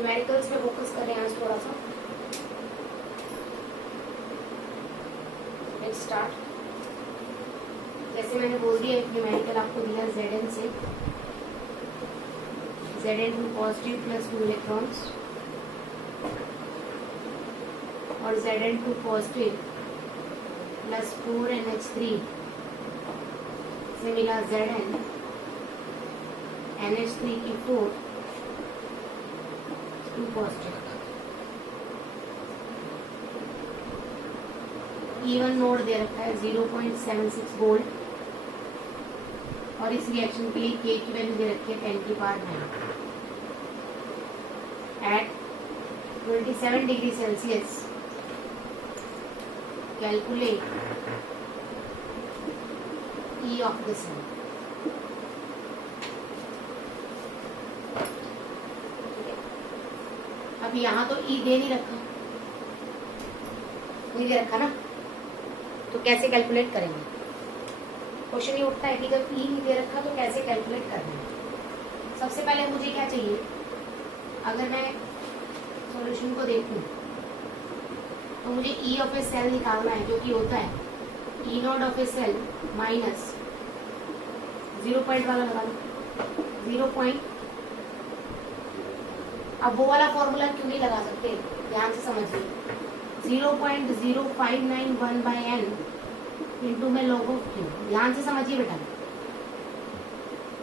Numericals पे focus कर रहे हैं आज थोड़ा सा। Let's start. जैसे मैंने बोल दिया एक न्यूमेरिकल आपको दिया Zn से, Zn2 पॉजिटिव प्लस 2 इलेक्ट्रॉन्स और Zn2 पॉजिटिव प्लस 4 NH3 से मिला Zn NH3 की 4 2 पॉजिटिव। E1 नोड दे रखा है 0.76 वोल्ट और इस रिएक्शन के लिए K की वैल्यू दे रखी है 10 की power 9 at 27 degree Celsius. Calculate E of the cell। अब यहाँ तो E दे नहीं रखा, नहीं दे रखा ना, तो कैसे कैलकुलेट करेंगे? क्वेश्चन ये उठता है कि जब E नहीं दे रखा तो कैसे कैलकुलेट करना है। सबसे पहले मुझे क्या चाहिए, अगर मैं सॉल्यूशन को देखूं तो मुझे E ऑफ ए सेल निकालना है, जो कि होता है E naught of A cell minus 0 point वाला लगा लो 0. अब वो वाला फॉर्मूला क्यों नहीं लगा सकते, ध्यान से समझिए। 0.0591 बाई n इंटू में log ऑफ Q। ध्यान से समझिए बेटा,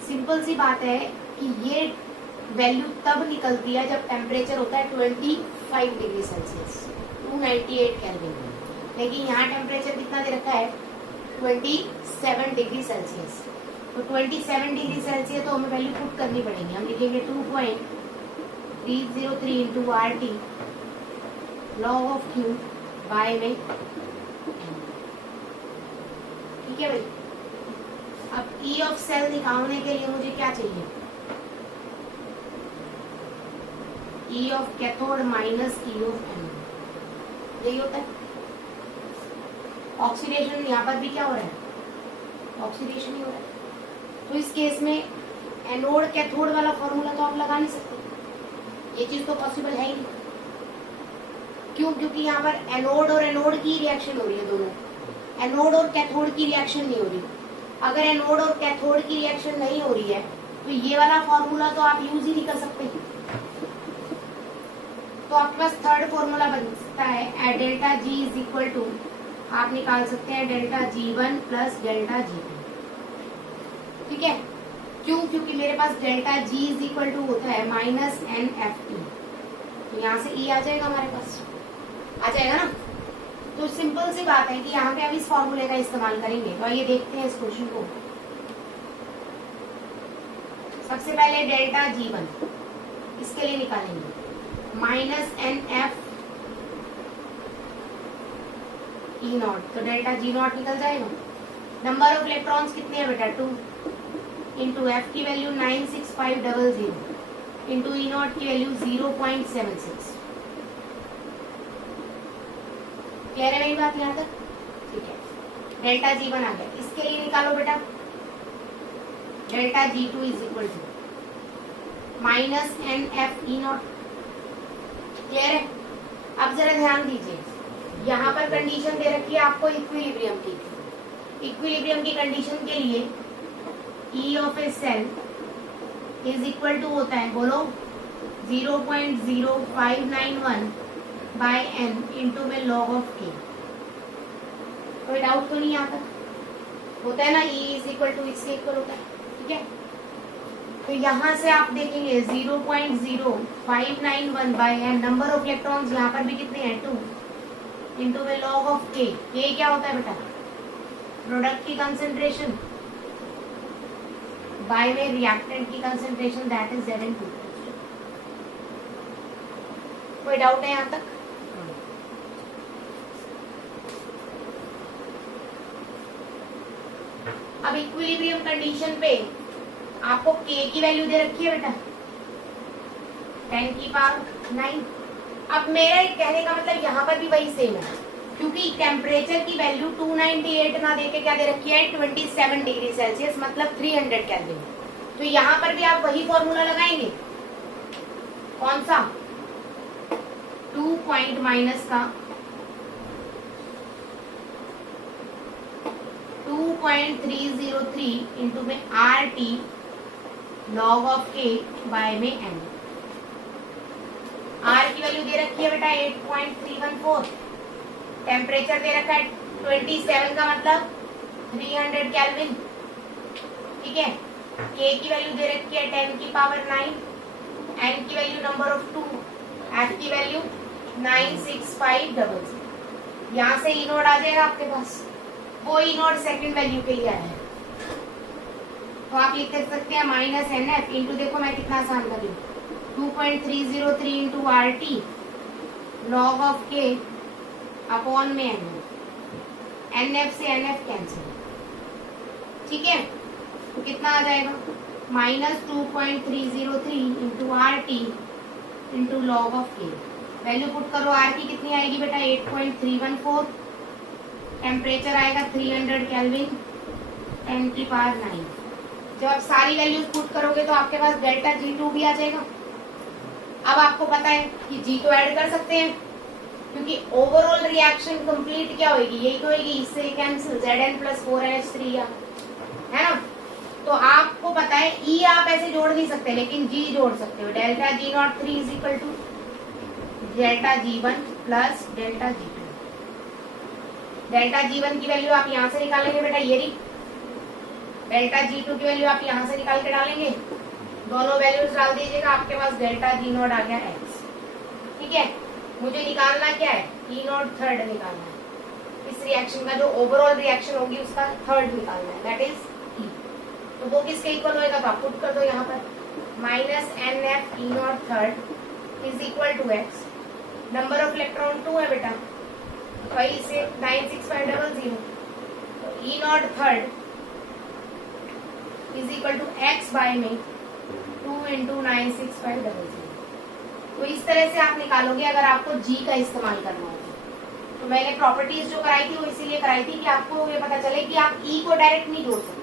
सिंपल सी बात है कि ये वैल्यू तब निकलती है जब टेम्परेचर होता है 25 डिग्री सेल्सियस 298 केल्विन। लेकिन यहाँ टेम्परेचर कितना दे रखा है 27 डिग्री सेल्सियस। तो 27 डिग्री सेल्सियस तो हमें वैल्यू पुट करनी पड़ेगी। हम लिखेंगे 2.303 into RT log of Q by में n। ठीक है भाई। अब E ऑफ सेल निकालने के लिए मुझे क्या चाहिए, E of cathode minus E of anode. यही होता है। ऑक्सीडेशन यहाँ पर भी क्या हो रहा है, ऑक्सीडेशन ही हो रहा है। तो इस केस में एनोड कैथोड वाला फॉर्मूला तो आप लगा नहीं सकते, ये चीज तो पॉसिबल है ही नहीं। क्यों? क्योंकि यहाँ पर एनोड और एनोड की रिएक्शन हो रही है, दोनों एनोड और कैथोड की रिएक्शन नहीं हो रही। अगर एनोड और कैथोड की रिएक्शन नहीं हो रही है तो ये वाला फॉर्मूला तो आप यूज ही नहीं कर सकते। तो आपके पास थर्ड फॉर्मूला बनता है delta G is equal to, आप निकाल सकते हैं delta G1 plus delta G2। ठीक है, क्यों? क्योंकि मेरे पास delta G is equal to होता है माइनस NFT। तो यहाँ से E आ जाएगा, हमारे पास आ जाएगा ना। तो सिंपल सी बात है कि यहाँ पे अब इस फॉर्मूले का इस्तेमाल करेंगे। तो आइए देखते हैं इस क्वेश्चन को। सबसे पहले डेल्टा G1 इसके लिए निकालेंगे माइनस NF E नॉट। तो डेल्टा G नॉट निकल जाएगा। नंबर ऑफ इलेक्ट्रॉन्स कितने हैं बेटा 2 इंटू F की वैल्यू 96500 इंटू E नॉट की वैल्यू 0.76। क्लियर है मेरी बात यहाँ तक? ठीक है, डेल्टा G1 आ गया। इसके लिए निकालो बेटा delta G2 is equal to minus NF E naught. Clear है? अब जरा ध्यान दीजिए, यहाँ पर कंडीशन दे रखी है आपको इक्विलिब्रियम की। इक्विलिब्रियम की कंडीशन के लिए E of A cell is equal to होता है, बोलो 0.0591 बाय n इंटू में log ऑफ K। कोई डाउट तो नहीं आता? होता है ना, E इज इक्वल टू इसके इक्वल होता है। ठीक है, तो यहाँ से आप देखेंगे 0.0591 by n, number of electrons यहाँ पर भी कितने हैं 2 इंटू में log ऑफ K। K क्या होता है बेटा, प्रोडक्ट की कंसेंट्रेशन बाय में रिएक्टेंट की कंसेंट्रेशन, दैट इज Zn2। कोई डाउट है यहाँ तक? अब इक्विलिब्रियम कंडीशन पे आपको K की वैल्यू दे रखी है बेटा 10 की पावर 9। अब मेरा कहने का मतलब यहाँ पर भी वही सेम है, क्योंकि टेम्परेचर की वैल्यू 298 ना देके क्या दे रखी है 27 डिग्री सेल्सियस, मतलब 300 केल्विन। तो यहाँ पर भी आप वही फॉर्मूला लगाएंगे। कौन सा? 2 पॉइंट माइनस का 2.303 इंटू में RT log of K by में N। R की वैल्यू दे रखी है बेटा 8.314, टेम्परेचर दे रखा है 27 का मतलब 300 केल्विन, ठीक है। K की वैल्यू दे रखी है 10 की पावर 9, N की वैल्यू नंबर ऑफ 2, F की वैल्यू 96500। यहाँ से ई नोड आ जाएगा आपके पास, वो ई नोड सेकेंड वैल्यू के लिए आया है, तो आप लिख सकते हैं माइनस एन एफ इंटू, देखो मैं कितना आसान कर रही हूँ, 2.303 into RT log of K upon में एन, NF से NF कैंसिल, ठीक है। तो कितना आ जाएगा minus 2.303 into RT into log of K। Value put करो, R की कितनी आएगी बेटा 8.314, टेम्परेचर आएगा 300 केल्विन, 10 की पावर 9। जब आप सारी वैल्यूज पुट करोगे तो आपके पास डेल्टा G2 भी आ जाएगा। अब आपको पता है कि G तो ऐड कर सकते हैं, क्योंकि ओवरऑल रिएक्शन कंप्लीट क्या होगी, यही तो होगी, इससे कैंसिल Zn प्लस 4NH3 है ना। तो आपको पता है E आप ऐसे जोड़ नहीं सकते, लेकिन G जोड़ सकते हो। Delta G03 is equal to delta G1 plus delta G2। Delta G1 की वैल्यू आप यहाँ से निकालेंगे बेटा, ये रही। डेल्टा G2 की वैल्यू आप यहाँ से निकाल के डालेंगे, दोनों वैल्यूज डाल दीजिएगा, आपके पास डेल्टा G0 आ गया x, ठीक है। मुझे निकालना क्या है, E0 थर्ड निकालना है, इस रिएक्शन का जो ओवरऑल रिएक्शन होगी उसका थर्ड निकालना है, दैट इज E। तो वो किसके इक्वल होएगा, तो आप पुट कर दो यहाँ पर, minus NF E0 third is equal to x, number of electron 2 है बेटा, वही से 96500, तो E0 third is equal to x by में 2 इंटू 96500। तो इस तरह से आप निकालोगे अगर आपको G का इस्तेमाल करना होगा। तो मैंने प्रॉपर्टीज जो कराई थी वो इसीलिए कराई थी कि आपको ये पता चले कि आप E को डायरेक्ट नहीं जोड़ सकते,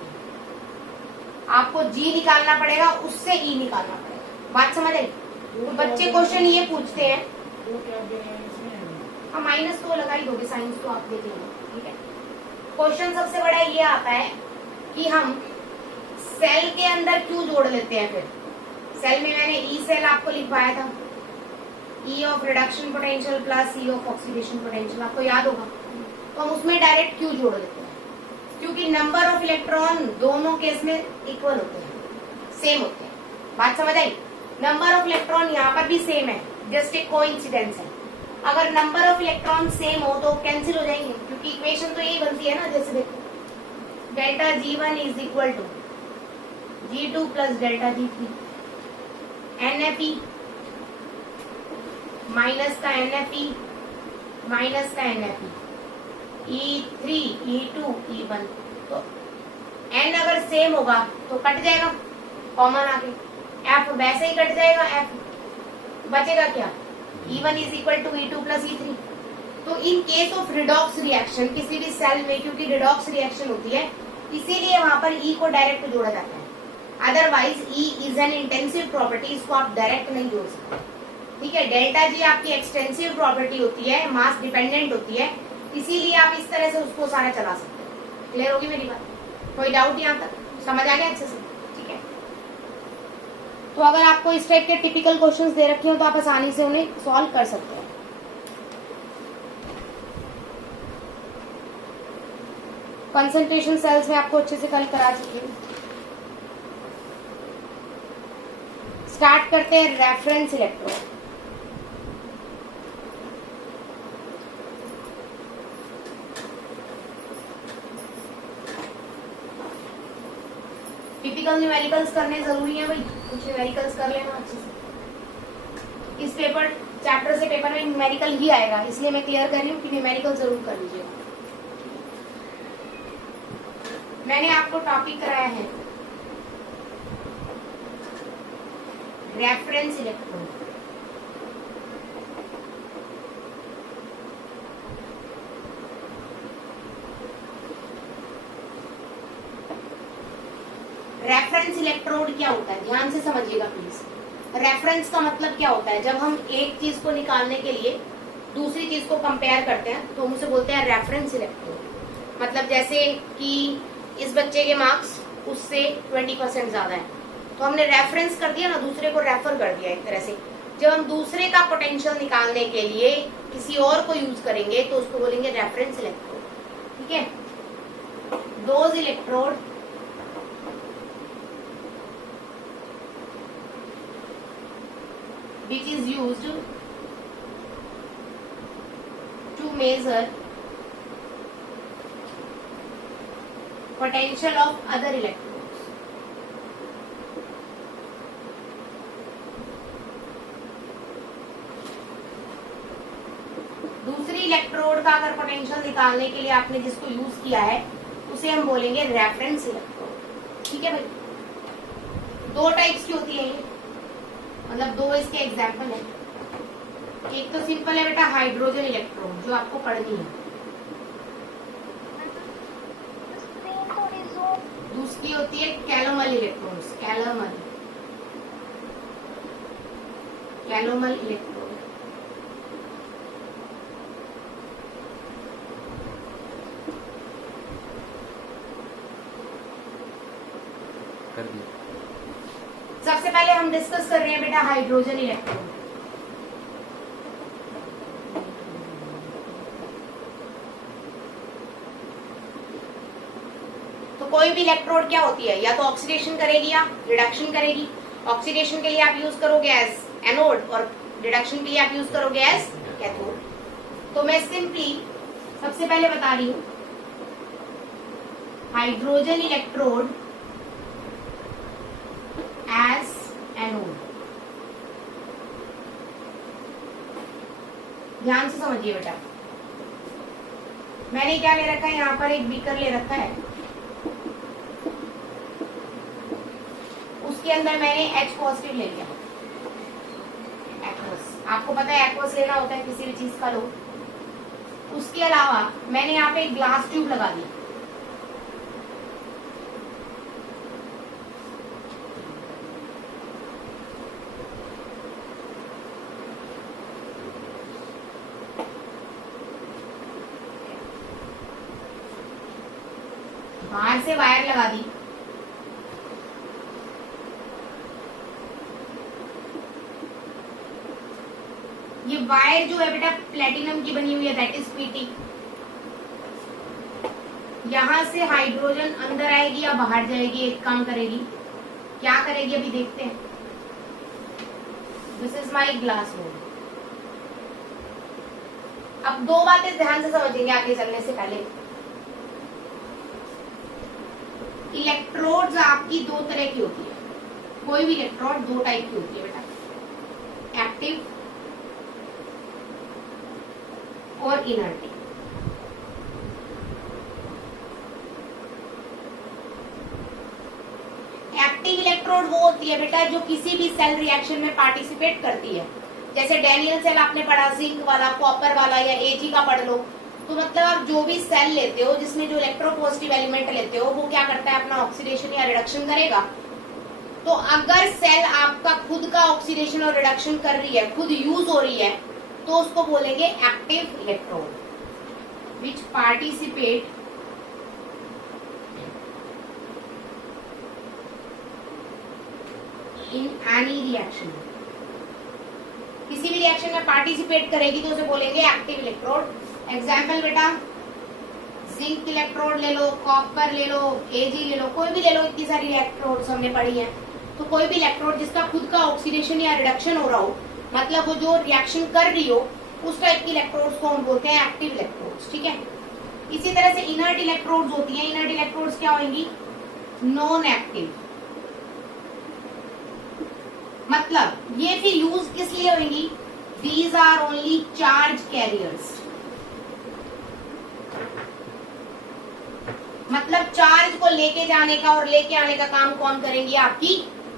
आपको G निकालना पड़ेगा, उससे E निकालना पड़ेगा। बात समझ आई? तो बच्चे क्वेश्चन ये पूछते हैं, हाँ माइनस तो लगा ही दोगे, साइंस तो आप देख लेंगे, ठीक है। क्वेश्चन सबसे बड़ा ये आता है कि हम सेल के अंदर क्यों जोड़ लेते हैं। फिर सेल में मैंने ई सेल आपको लिखवाया था, ई of reduction potential plus E of oxidation potential, आपको याद होगा। तो हम उसमें डायरेक्ट क्यों जोड़ लेते हैं, क्योंकि नंबर ऑफ इलेक्ट्रॉन दोनों केस में इक्वल होते हैं, सेम होते हैं। बात समझ आई? नंबर ऑफ इलेक्ट्रॉन यहाँ पर भी सेम है, जस्ट एक कोइंसिडेंस है। अगर नंबर ऑफ इलेक्ट्रॉन सेम हो तो कैंसिल हो जाएंगे, क्योंकि इक्वेशन तो यही बनती है ना, जैसे देखो delta G1 is equal to G2 plus delta G3, NFE minus का NFE माइनस का NFE, E3 E2 E1। तो N अगर सेम होगा तो कट जाएगा कॉमन आके, F वैसे ही कट जाएगा, F बचेगा क्या, E1 is equal to E2 plus E3। तो in case of redox reaction किसी भी सेल में, क्योंकि रिडॉक्स रिएक्शन होती है इसीलिए वहां पर E को डायरेक्ट जोड़ा जाता है, otherwise E is an intensive property, इसको आप डायरेक्ट नहीं जोड़ सकते, ठीक है। डेल्टा G आपकी एक्सटेंसिव प्रॉपर्टी होती है, मास डिपेंडेंट होती है, इसीलिए आप इस तरह से उसको सारा चला सकते हैं। क्लियर होगी मेरी बात? कोई डाउट यहाँ तक समझ आ गया अच्छे से? ठीक है। तो अगर आपको इस टाइप के टिपिकल क्वेश्चंस दे रखे हो तो आप आसानी से उन्हें सॉल्व कर सकते हैं। कंसंट्रेशन सेल्स में आपको अच्छे से कल करा चुकी हूँ। स्टार्ट करते हैं रेफरेंस इलेक्ट्रॉन। टिपिकल न्यूमेरिकल्स करने जरूरी है भाई, कुछ न्यूमेरिकल्स कर लेना अच्छे से। इस पेपर चैप्टर से पेपर में न्यूमेरिकल ही आएगा, इसलिए मैं क्लियर कर रही हूँ कि न्यूमेरिकल जरूर कर लीजिएगा। मैंने आपको टॉपिक कराया है रेफरेंस इलेक्ट्रॉन। रेफरेंस इलेक्ट्रोड क्या होता है, ध्यान से समझिएगा प्लीज। रेफरेंस का मतलब क्या होता है? जब हम एक चीज को निकालने के लिए दूसरी चीज को कंपेयर करते हैं तो हम उसे बोलते हैं रेफरेंस इलेक्ट्रोड। मतलब जैसे कि इस बच्चे के मार्क्स उससे 20% ज्यादा है, तो हमने रेफरेंस कर दिया ना, दूसरे को रेफर कर दिया एक तरह से। जब हम दूसरे का पोटेंशियल निकालने के लिए किसी और को यूज करेंगे तो उसको बोलेंगे रेफरेंस इलेक्ट्रोड। ठीक है, those electrode which is used to measure potential of other electrodes. दूसरी इलेक्ट्रोड का अगर पोटेंशियल निकालने के लिए आपने जिसको यूज किया है उसे हम बोलेंगे रेफरेंस इलेक्ट्रोड। ठीक है भाई, दो टाइप्स की होती है ये, मतलब दो इसके एग्जाम्पल है। एक तो सिंपल है बेटा हाइड्रोजन इलेक्ट्रोड जो आपको पढ़नी है, दूसरी होती है कैलोमल इलेक्ट्रोड्स, कैलोमल इलेक्ट्रोड। कर दिया। सबसे पहले हम डिस्कस कर रहे हैं बेटा हाइड्रोजन इलेक्ट्रोड। तो कोई भी इलेक्ट्रोड क्या होती है, या तो ऑक्सीडेशन करेगी या रिडक्शन करेगी। ऑक्सीडेशन के लिए आप यूज करोगे एज एनोड और रिडक्शन के लिए आप यूज करोगे एज कैथोड। तो मैं सिंपली सबसे पहले बता रही हूं हाइड्रोजन इलेक्ट्रोड एज एनोड। ध्यान से समझिए बेटा, मैंने क्या ले रखा है, यहाँ पर एक बीकर ले रखा है, उसके अंदर मैंने H पॉजिटिव ले लिया, एक्वस। आपको पता है एक्वस लेना होता है किसी भी चीज का लो। उसके अलावा मैंने यहाँ पे एक ग्लास ट्यूब लगा दी, बाहर से वायर लगा दी, ये वायर जो है बेटा प्लेटिनम की बनी हुई है, दैट इज पीटी। यहां से हाइड्रोजन अंदर आएगी या बाहर जाएगी, एक काम करेगी, क्या करेगी अभी देखते हैं। This is my glass mode. अब दो बातें ध्यान से समझेंगे आगे चलने से पहले। इलेक्ट्रोड्स आपकी दो तरह की होती है, कोई भी इलेक्ट्रोड दो टाइप की होती है बेटा, एक्टिव और इनर्ट। एक्टिव इलेक्ट्रोड वो होती है बेटा जो किसी भी सेल रिएक्शन में पार्टिसिपेट करती है। जैसे डैनियल सेल आपने पढ़ा, जिंक वाला, कॉपर वाला, या एजी का पढ़ लो। तो मतलब आप जो भी सेल लेते हो जिसमें जो इलेक्ट्रोपॉजिटिव एलिमेंट लेते हो वो क्या करता है, अपना ऑक्सीडेशन या रिडक्शन करेगा। तो अगर सेल आपका खुद का ऑक्सीडेशन और रिडक्शन कर रही है, खुद यूज हो रही है, तो उसको बोलेंगे active electrode which participate in any reaction. किसी भी रिएक्शन में पार्टिसिपेट करेगी तो उसे बोलेंगे एक्टिव इलेक्ट्रोड। एग्जाम्पल बेटा जिंक इलेक्ट्रोड ले लो, कॉपर ले लो, एजी ले लो, कोई भी ले लो, इतनी सारी इलेक्ट्रोड्स हमने पढ़ी है। तो कोई भी इलेक्ट्रोड जिसका खुद का ऑक्सीडेशन या रिडक्शन हो रहा हो, मतलब वो जो रिएक्शन कर रही हो, उस टाइप की इलेक्ट्रोड्स को हम बोलते हैं एक्टिव इलेक्ट्रोड्स। ठीक है, इसी तरह से इनर्ट इलेक्ट्रोड्स होती हैं। इनर्ट इलेक्ट्रोड्स क्या होंगी, नॉन एक्टिव। मतलब ये फिर यूज किस लिए होंगी, these are only charge carriers. मतलब चार्ज को लेके जाने का और लेके आने का काम कौन करेंगी, आपकी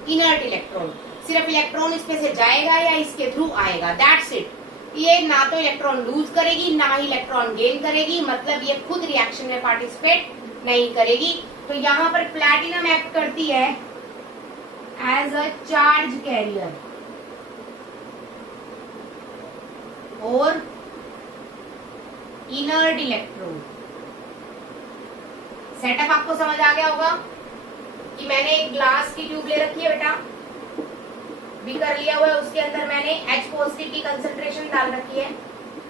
इनर्ट इलेक्ट्रॉन। सिर्फ इलेक्ट्रॉन इसमें से जाएगा या इसके थ्रू आएगा, दैट्स इट। ये ना तो इलेक्ट्रॉन लूज करेगी ना ही इलेक्ट्रॉन गेन करेगी, मतलब ये खुद रिएक्शन में पार्टिसिपेट नहीं करेगी। तो यहाँ पर प्लैटिनम एक्ट करती है एज अ चार्ज कैरियर। और इनर्ट इलेक्ट्रोड। सेटअप आपको समझ आ गया होगा कि मैंने एक ग्लास की ट्यूब ले रखी है बेटा, बीकर लिया हुआ है, उसके अंदर मैंने H पॉजिटिव की कंसंट्रेशन डाल रखी है,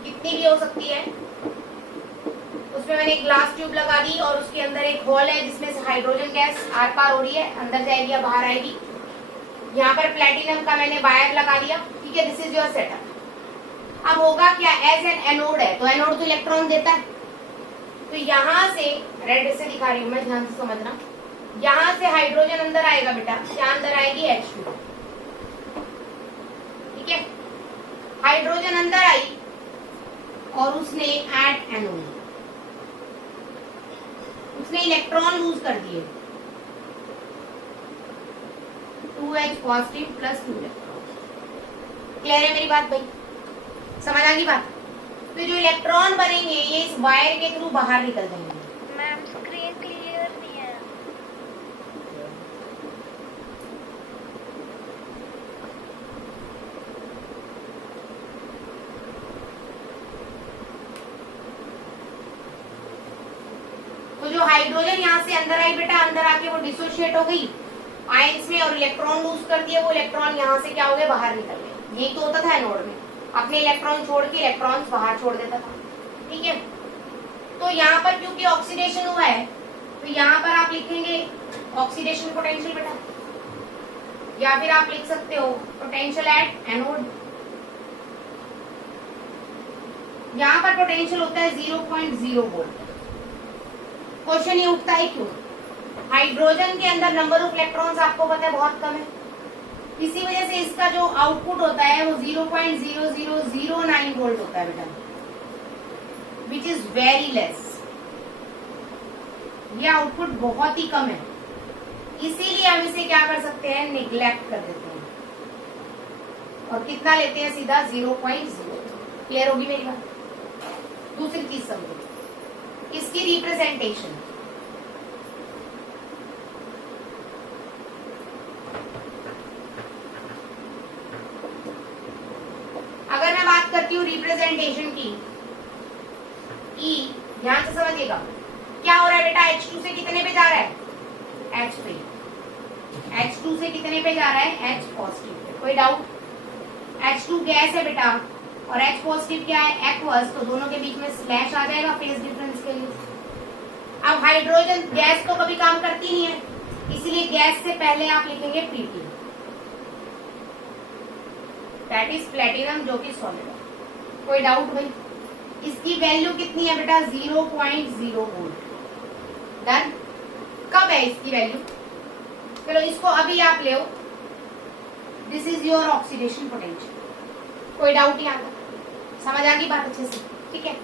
कितनी भी हो सकती है। उसमें मैंने एक ग्लास ट्यूब लगा दी और उसके अंदर एक होल है जिसमें से हाइड्रोजन गैस आर पार हो रही है, अंदर जाएगी या बाहर आएगी। यहाँ पर प्लेटिनम का मैंने वायर लगा दिया, ठीक है। This is your setup. अब होगा क्या, एज एन एनोड है तो एनोड तो इलेक्ट्रॉन देता है, तो यहाँ से रेड से दिखा रही हूँ मैं, ध्यान से समझना। यहाँ से हाइड्रोजन अंदर आएगा बेटा, क्या अंदर आएगी H2, ठीक है। हाइड्रोजन अंदर आई और उसने एट एनोड उसने इलेक्ट्रॉन लूज कर दिए, 2H positive plus 2 electron. Clear है मेरी बात भाई, समझ आ गई बात। तो जो इलेक्ट्रॉन बनेंगे ये इस वायर के थ्रू बाहर निकल जाएंगे। मैम स्क्रीन क्लियर नहीं है। तो जो हाइड्रोजन यहाँ से अंदर आई बेटा, अंदर आके वो डिसोशिएट हो गई आयंस में और इलेक्ट्रॉन लूज कर दिए, वो इलेक्ट्रॉन यहाँ से क्या हो गए, बाहर निकल गए। यही तो होता था एनोड में, अपने इलेक्ट्रॉन छोड़ के इलेक्ट्रॉन्स बाहर छोड़ देता था, ठीक है। तो यहाँ पर क्योंकि ऑक्सीडेशन हुआ है तो यहाँ पर आप लिखेंगे ऑक्सीडेशन पोटेंशियल बेटा, या फिर आप लिख सकते हो पोटेंशियल एट एनोड। यहाँ पर पोटेंशियल होता है 0.0 वोल्ट। क्वेश्चन ये उठता है क्यों, हाइड्रोजन के अंदर नंबर ऑफ इलेक्ट्रॉन्स आपको पता है बहुत कम है, इसी वजह से इसका जो आउटपुट होता है वो 0.0009 वोल्ट होता है बेटा, विच इज वेरी लेस। ये आउटपुट बहुत ही कम है, इसीलिए हम इसे क्या कर सकते हैं, निग्लेक्ट कर देते हैं और कितना लेते हैं, सीधा 0.0। क्लियर होगी मेरी बात। दूसरी चीज समझो, इसकी रिप्रेजेंटेशन। अगर मैं बात करती हूँ रिप्रेजेंटेशन की, ई ध्यान से समझिएगा, क्या हो रहा है बेटा, H2 से कितने पे जा रहा है, H पे। H2 से कितने पे जा रहा है, H पॉजिटिव पे। कोई डाउट, H2 गैस है बेटा और H पॉजिटिव क्या है, एक्वस, तो दोनों के बीच में स्लैश आ जाएगा फेज डिफरेंस के लिए। अब हाइड्रोजन गैस तो कभी काम करती नहीं है, इसलिए गैस से पहले आप लिखेंगे Pt, दैट इज प्लेटिनम, जो कि सॉलिड है। कोई डाउट भाई, इसकी वैल्यू कितनी है बेटा, 0.0 वोल्ट। डन। कब है इसकी वैल्यू, चलो इसको अभी आप ले, this is your oxidation potential. कोई डाउट यहाँ पर, समझ आ गई बात अच्छे से, ठीक है।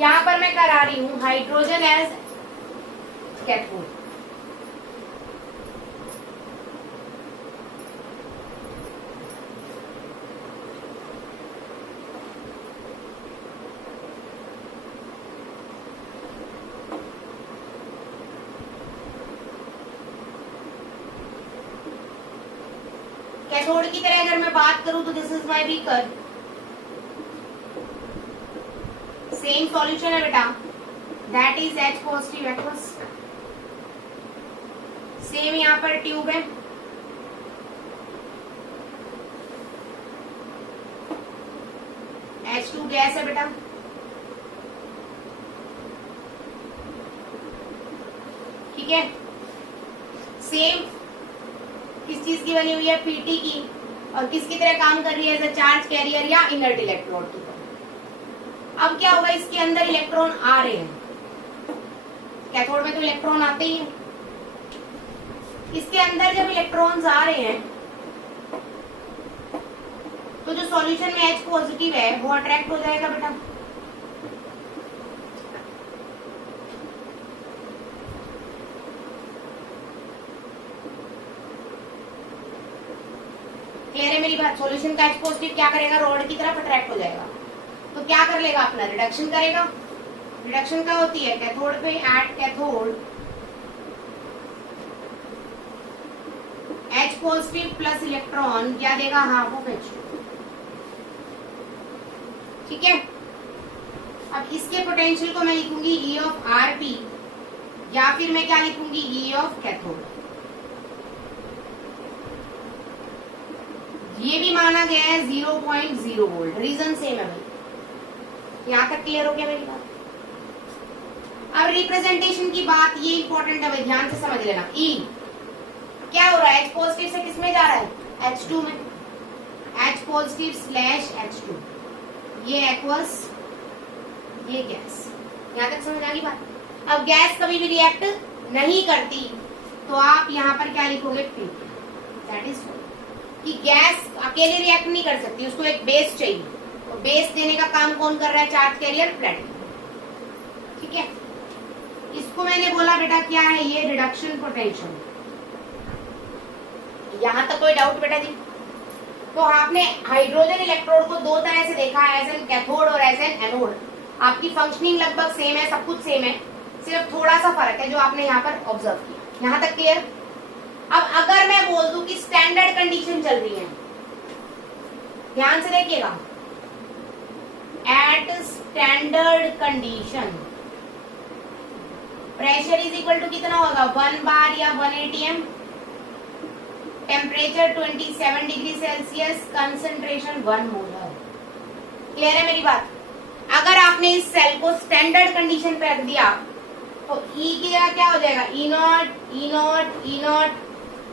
यहाँ पर मैं करा रही हूँ हाइड्रोजन एज कैथोड, कैथोड की तरह अगर मैं बात करूं तो this is my beaker, same solution है बेटा, that is H positive aqueous. Same यहाँ पर ट्यूब है, H2 गैस है बेटा, ठीक है। सेम किस चीज की बनी हुई है, Pt की, और किसकी तरह काम कर रही है, एज अ चार्ज कैरियर या इनर्ट इलेक्ट्रोड की तरह। अब क्या होगा, इसके अंदर इलेक्ट्रॉन आ रहे हैं, कैथोड में तो इलेक्ट्रॉन आते ही हैं, इसके अंदर जब इलेक्ट्रॉन्स आ रहे हैं तो जो सॉल्यूशन में H पॉजिटिव है वो अट्रैक्ट हो जाएगा बेटा। क्लियर है मेरी बात। सॉल्यूशन का H पॉजिटिव क्या करेगा, रॉड की तरफ अट्रैक्ट हो जाएगा, तो क्या कर लेगा, अपना रिडक्शन करेगा। रिडक्शन क्या होती है, कैथोड पे at cathode H positive plus electron क्या देगा, हाफ ऑफ H2। ठीक है। अब इसके पोटेंशियल को मैं लिखूंगी ई ऑफ आर पी, या फिर मैं क्या लिखूंगी ई ऑफ कैथोड। ये भी माना गया है 0.0 वोल्ट, रीजन सेम है भाई। यहां तक क्लियर हो गया मेरी बात। अब रिप्रेजेंटेशन की बात, ये इंपॉर्टेंट है भाई, ध्यान से समझ लेना। ई क्या हो रहा है, H पॉजिटिव से किसमें जा रहा है, H2 में, H पॉजिटिव स्लैश H2, ये एक्वस, ये गैस। यहां तक समझ आ गई बात। अब गैस कभी भी रिएक्ट नहीं करती, तो आप यहाँ पर क्या लिखोगे, P। दैट इज कि गैस अकेले रिएक्ट नहीं कर सकती, उसको एक बेस चाहिए, और बेस देने का काम कौन कर रहा है, चार्ज कैरियर प्लेटिनम। ठीक है, इसको मैंने बोला बेटा क्या है, ये रिडक्शन पोटेंशियल। यहां तक कोई डाउट बेटा जी? तो आपने हाइड्रोजन इलेक्ट्रोड को दो तरह से देखा, एज एन कैथोड और एज एन एनोड। आपकी फंक्शनिंग लगभग सेम है, सब कुछ सेम है, सिर्फ थोड़ा सा फर्क है जो आपने यहाँ पर ऑब्जर्व किया। यहां तक क्लियर? अब अगर मैं बोल दूं कि स्टैंडर्ड कंडीशन चल रही है, ध्यान से देखिएगा, at standard condition pressure is equal to कितना होगा, 1 बार या 1 atm, temperature 27 degree Celsius, concentration 1 molar. Clear है मेरी बात? अगर आपने इस सेल को स्टैंडर्ड कंडीशन पे रख दिया तो ई क्या हो जाएगा, ई नॉट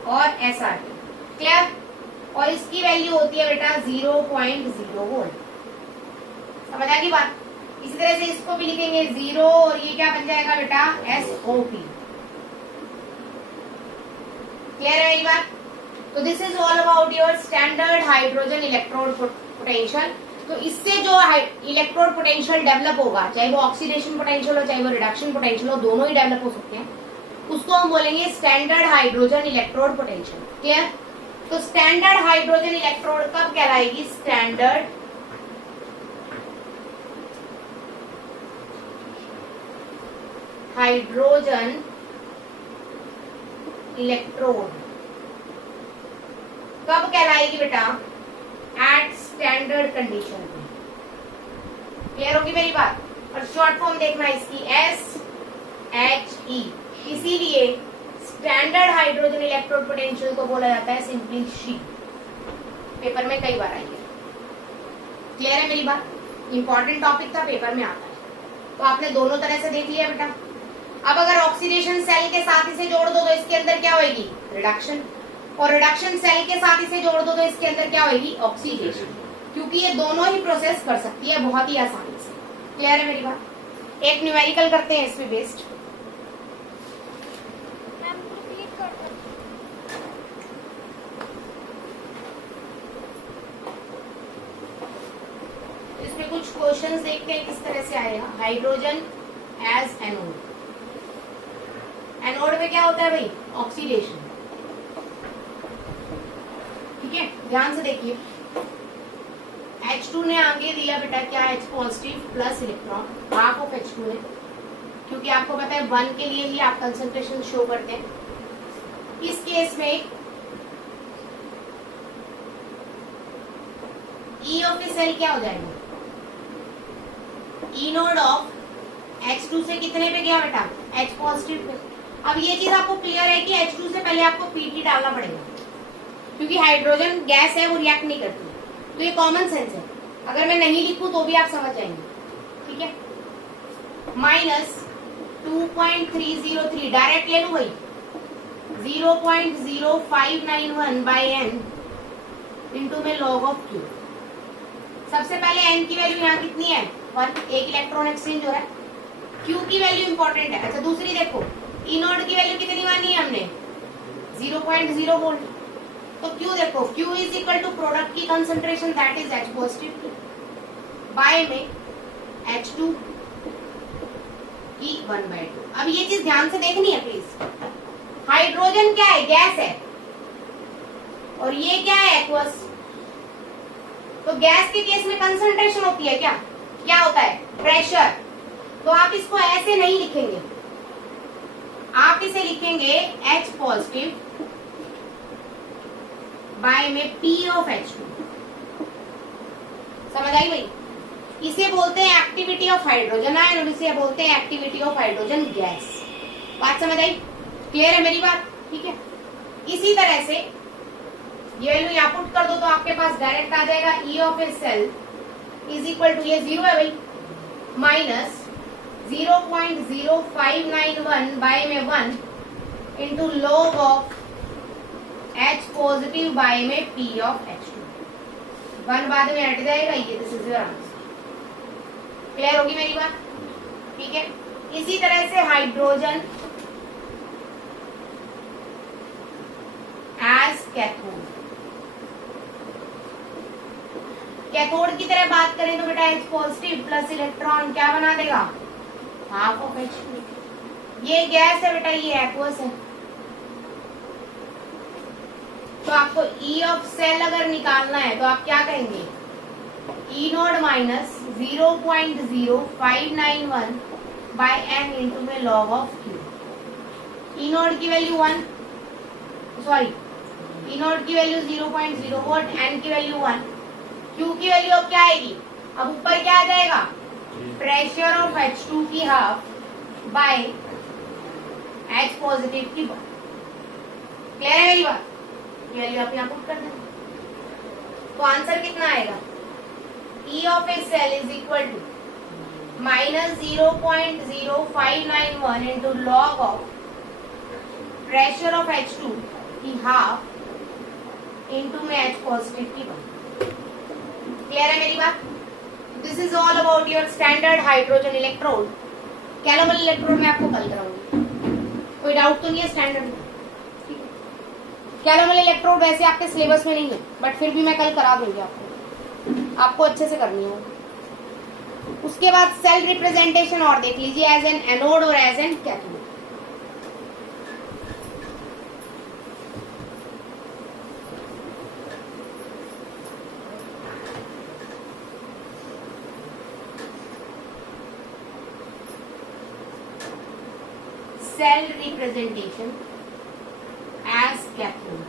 और एस आर टी। क्लियर? और इसकी वैल्यू होती है बेटा 0.0 वोल्ट। समझ आ गई बात? इसी तरह से इसको भी लिखेंगे 0, और ये क्या बन जाएगा बेटा, SOP। क्लियर है मेरी बात? तो this is all about your standard hydrogen electrode potential. तो इससे जो इलेक्ट्रोड पोटेंशियल डेवलप होगा, चाहे वो ऑक्सीडेशन पोटेंशियल हो चाहे वो रिडक्शन पोटेंशियल हो, दोनों ही डेवलप हो सकते हैं, उसको हम बोलेंगे standard hydrogen electrode potential. Clear? तो स्टैंडर्ड हाइड्रोजन इलेक्ट्रोड कब कहलाएगी, स्टैंडर्ड हाइड्रोजन इलेक्ट्रोड कब कहलाएगी बेटा, एट स्टैंडर्ड कंडीशन। क्लियर होगी मेरी बात? और शॉर्ट फॉर्म देखना है इसकी, SHE। इसीलिए स्टैंडर्ड हाइड्रोजन इलेक्ट्रोड पोटेंशियल को बोला जाता है सिंपली शी। पेपर में कई बार आई है। क्लियर है मेरी बात? इंपॉर्टेंट टॉपिक था, पेपर में आता है। तो आपने दोनों तरह से देख लिया बेटा। अब अगर ऑक्सीडेशन सेल के साथ इसे जोड़ दो तो इसके अंदर क्या होगी, रिडक्शन, और रिडक्शन सेल के साथ इसे जोड़ दो तो इसके अंदर क्या होगी, ऑक्सीडेशन, क्योंकि ये दोनों ही प्रोसेस कर सकती है बहुत ही आसानी से। क्लियर है मेरी बात? एक न्यूमेरिकल करते हैं इसमें बेस्ड। मैम क्लिक कर दो। इसमें कुछ क्वेश्चंस देखते हैं किस तरह से आएगा। हाइड्रोजन एज एनोड, एनोड में क्या होता है भाई, ऑक्सीडेशन। ठीक है, ध्यान से देखिए, H2 ने आगे दिया बेटा क्या, H positive plus electron, half of H2 है, क्योंकि आपको पता है 1 के लिए ही आप कंसंट्रेशन शो करते हैं। इस केस में E ऑफ द सेल क्या हो जाएगा, E नोड ऑफ H2 से कितने पे गया बेटा, H पॉजिटिव पे। अब ये चीज आपको क्लियर है कि H2 से पहले आपको Pt डालना पड़ेगा, क्योंकि हाइड्रोजन गैस है, वो रिएक्ट नहीं करती। तो ये कॉमन सेंस है, अगर मैं नहीं लिखूं तो भी आप समझ जाएंगे। ठीक है, माइनस 2.303 डायरेक्ट ले लू भाई, 0.0591 बाई एन इंटू में लॉग ऑफ क्यू। सबसे पहले एन की वैल्यू यहाँ कितनी है, 1, एक इलेक्ट्रॉन एक्सचेंज हो रहा है। क्यू की वैल्यू इंपॉर्टेंट है। अच्छा, दूसरी देखो, ई नोड की वैल्यू कितनी मानी है हमने, 0.0 वोल्ट। तो क्यू देखो, Q is equal to product की concentration that is H positive by में H2 की 1/2। अब ये चीज ध्यान से देखनी है प्लीज। हाइड्रोजन क्या है, गैस है, और ये क्या है, एक्वस। तो गैस के केस में कंसंट्रेशन होती है क्या, क्या होता है, प्रेशर। तो आप इसको ऐसे नहीं लिखेंगे, आप इसे लिखेंगे H पॉजिटिव बाय में P ऑफ H2। समझ आई भाई? इसे बोलते हैं एक्टिविटी ऑफ हाइड्रोजन आयन और इसे बोलते हैं एक्टिविटी ऑफ हाइड्रोजन गैस। बात समझ आई? क्लियर है मेरी बात? ठीक है। इसी तरह से ये वैल्यू यहाँ पुट कर दो तो आपके पास डायरेक्ट आ जाएगा E of A cell is equal to, ये 0 है भाई, माइनस 0.0591 बाय में 1 into log of H positive by में P ऑफ H2। 1 बाद में हट जाएगा, ये this is your answer. Clear होगी मेरी बात? ठीक है। इसी तरह से हाइड्रोजन एज कैथोड, कैथोड की तरह बात करें तो बेटा H पॉजिटिव प्लस इलेक्ट्रॉन क्या बना देगा? Half of H2। ये गैस है बेटा, ये एक्वस है। तो आपको E ऑफ सेल अगर निकालना है तो आप क्या कहेंगे? E naught minus 0.0591 by n into में log of Q। E naught की वैल्यू 1, सॉरी E नोड की वैल्यू 0.0 n की वैल्यू 1, Q की वैल्यू अब क्या आएगी? अब ऊपर क्या आ जाएगा? प्रेशर ऑफ H2 की हाफ बाय H पॉजिटिव की 1। क्लियर है मेरी बात? ये वैल्यू आप यहाँ पुट कर देना तो आंसर कितना आएगा? E of A cell is equal to minus 0.0591 into log of pressure of H2 की हाफ इंटू में H पॉजिटिव की 1। क्लियर है मेरी बात? This is all about your standard hydrogen electrode. Calomel electrode मैं आपको कल कराऊंगी, कोई डाउट तो नहीं है स्टैंडर्ड में? कैलोमल इलेक्ट्रोड वैसे आपके सिलेबस में नहीं है, बट फिर भी मैं कल करा दूंगी आपको अच्छे से करनी हो। उसके बाद सेल रिप्रेजेंटेशन और देख लीजिए, एज एन एनोड और as an cathode. Cell representation as cathode,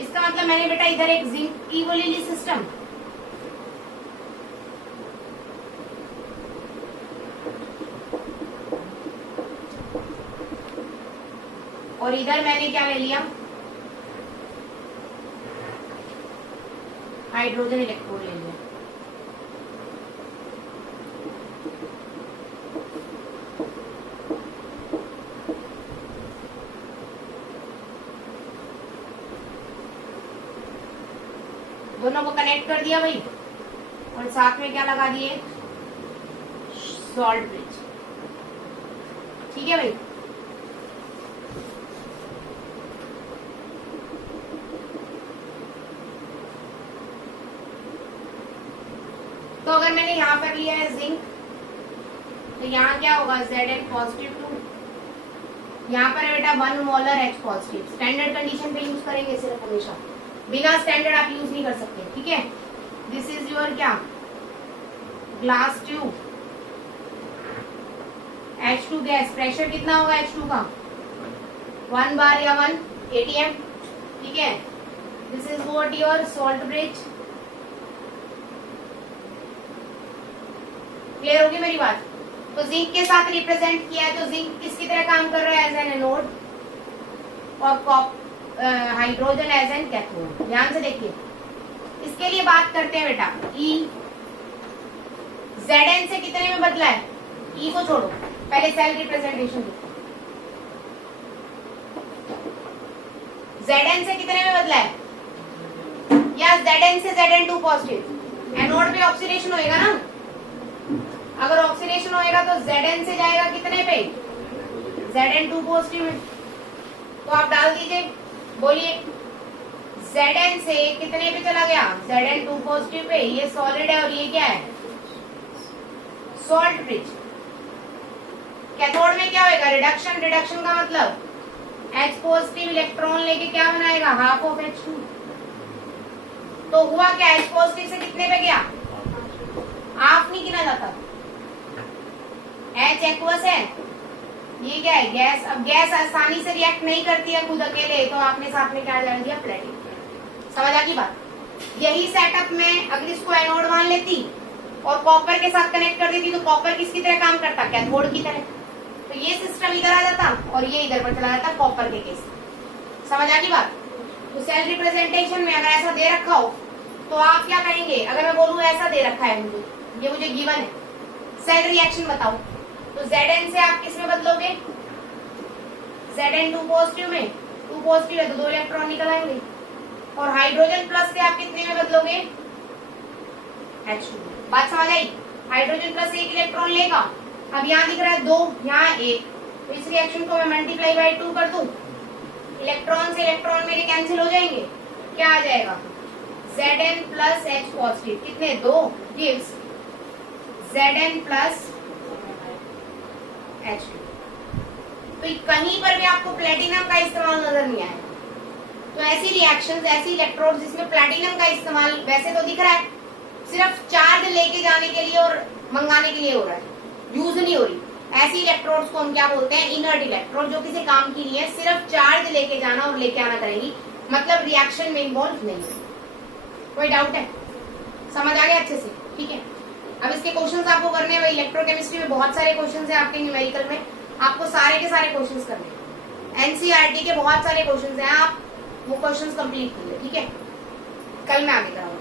इसका मतलब मैंने बेटा इधर एक जिंक की वो ले ली सिस्टम, और इधर मैंने क्या ले लिया? हाइड्रोजन इलेक्ट्रोड ले लिया। दोनों को कनेक्ट कर दिया भाई, और साथ में क्या लगा दिए? Salt bridge. ठीक है भाई? तो अगर मैंने यहाँ पर लिया है जिंक, तो यहाँ क्या होगा? Zn पॉजिटिव 2, यहाँ पर है बेटा 1 molar H positive. Standard condition पे यूज करेंगे सिर्फ हमेशा, बिना स्टैंडर्ड आप यूज नहीं कर सकते। ठीक है? दिस इज योर क्या? Glass tube, H2 gas. Pressure कितना होगा H2 का? 1 बार या 1 atm। ठीक है? This is what your salt bridge. Clear होगी मेरी बात? तो जिंक के साथ रिप्रेजेंट किया है, तो जिंक किसकी तरह काम कर रहा है? एज एन एनोड, और हाइड्रोजन एज एन कैथोड। ध्यान से देखिए, इसके लिए बात करते हैं बेटा। E Zn से कितने में बदला है? E को छोड़ो, पहले सेल रिप्रेजेंटेशन देखो। Zn से कितने में बदला है? या Zn से Zn2 पॉजिटिव। एनोड पे ऑक्सीडेशन होएगा ना, अगर ऑक्सीडेशन होएगा तो Zn से जाएगा कितने पे? Zn2 पॉजिटिव में। तो आप डाल दीजिए, बोलिए Zn से कितने पे चला गया? Zn2 positive pay. ये सॉलिड है और ये क्या है? Salt bridge. कैथोड में क्या होएगा? रिडक्शन। रिडक्शन का मतलब H पॉजिटिव इलेक्ट्रॉन लेके क्या बनाएगा? Half of H2। तो हुआ क्या? H पॉजिटिव से कितने पे गया? हाफ नहीं गिना जाता, H एक्वस है, ये क्या है? गैस। अब गैस आसानी से रिएक्ट नहीं करती है खुद अकेले, तो आपने साथ में क्या डाल दिया? प्लेटिंग। समझ आ गई बात? यही सेटअप में अगर इसको एनोड मान लेती और कॉपर के साथ कनेक्ट कर देती तो कॉपर किसकी तरह काम करता, कैथोड की तरह। तो ये सिस्टम इधर आ जाता और ये इधर पर चला जाता कॉपर के केस। समझ आ गई बात। तो सेल रिप्रेजेंटेशन में अगर ऐसा दे रखा हो तो आप क्या कहेंगे, अगर मैं बोलूं ऐसा दे रखा है मुझे, ये मुझे गिवन है, सेल रिएक्शन बताओ, तो Zn से आप किस में बदलोगे, Zn 2 पॉजिटिव में, 2 पॉजिटिव है तो 2 इलेक्ट्रॉन निकल आएंगे, और हाइड्रोजन प्लस से आप कितने में बदलोगे, H2। बात समझ आई। हाइड्रोजन प्लस 1 इलेक्ट्रॉन लेगा, अब यहाँ दिख रहा है 2, यहाँ 1, तो इस रिएक्शन को मैं मल्टीप्लाई बाय 2 कर दूं, इलेक्ट्रॉन से इलेक्ट्रॉन मेरे कैंसिल हो जाएंगे, क्या आ जाएगा, Zn प्लस H पॉजिटिव, कितने 2 गिव्स Zn प्लस H2। तो कहीं पर भी आपको प्लेटिनम का इस्तेमाल नजर नहीं आएगा। तो ऐसी रिएक्शंस, ऐसी इलेक्ट्रोड जिसमें प्लेटिनम का इस्तेमाल वैसे तो दिख रहा है, सिर्फ चार्ज लेके जाने के लिए और मंगाने के लिए हो रहा है, यूज नहीं हो रही, ऐसी इलेक्ट्रोड्स को हम क्या बोलते हैं, इनर्ट इलेक्ट्रोड, जो किसी काम की नहीं है, सिर्फ चार्ज लेके जाना और लेके आना करेंगी, मतलब रिएक्शन में इन्वॉल्व नहीं है। कोई डाउट है, समझ आ गया अच्छे से, ठीक है। अब इसके क्वेश्चंस आपको करने हैं, इलेक्ट्रोकेमिस्ट्री में बहुत सारे क्वेश्चंस हैं आपके न्यूमेरिकल में, आपको सारे के सारे क्वेश्चंस करने हैं, एनसीईआरटी के बहुत सारे क्वेश्चंस हैं, आप वो क्वेश्चंस कंप्लीट कीजिए, ठीक है। कल मैं आगे कराऊंगा।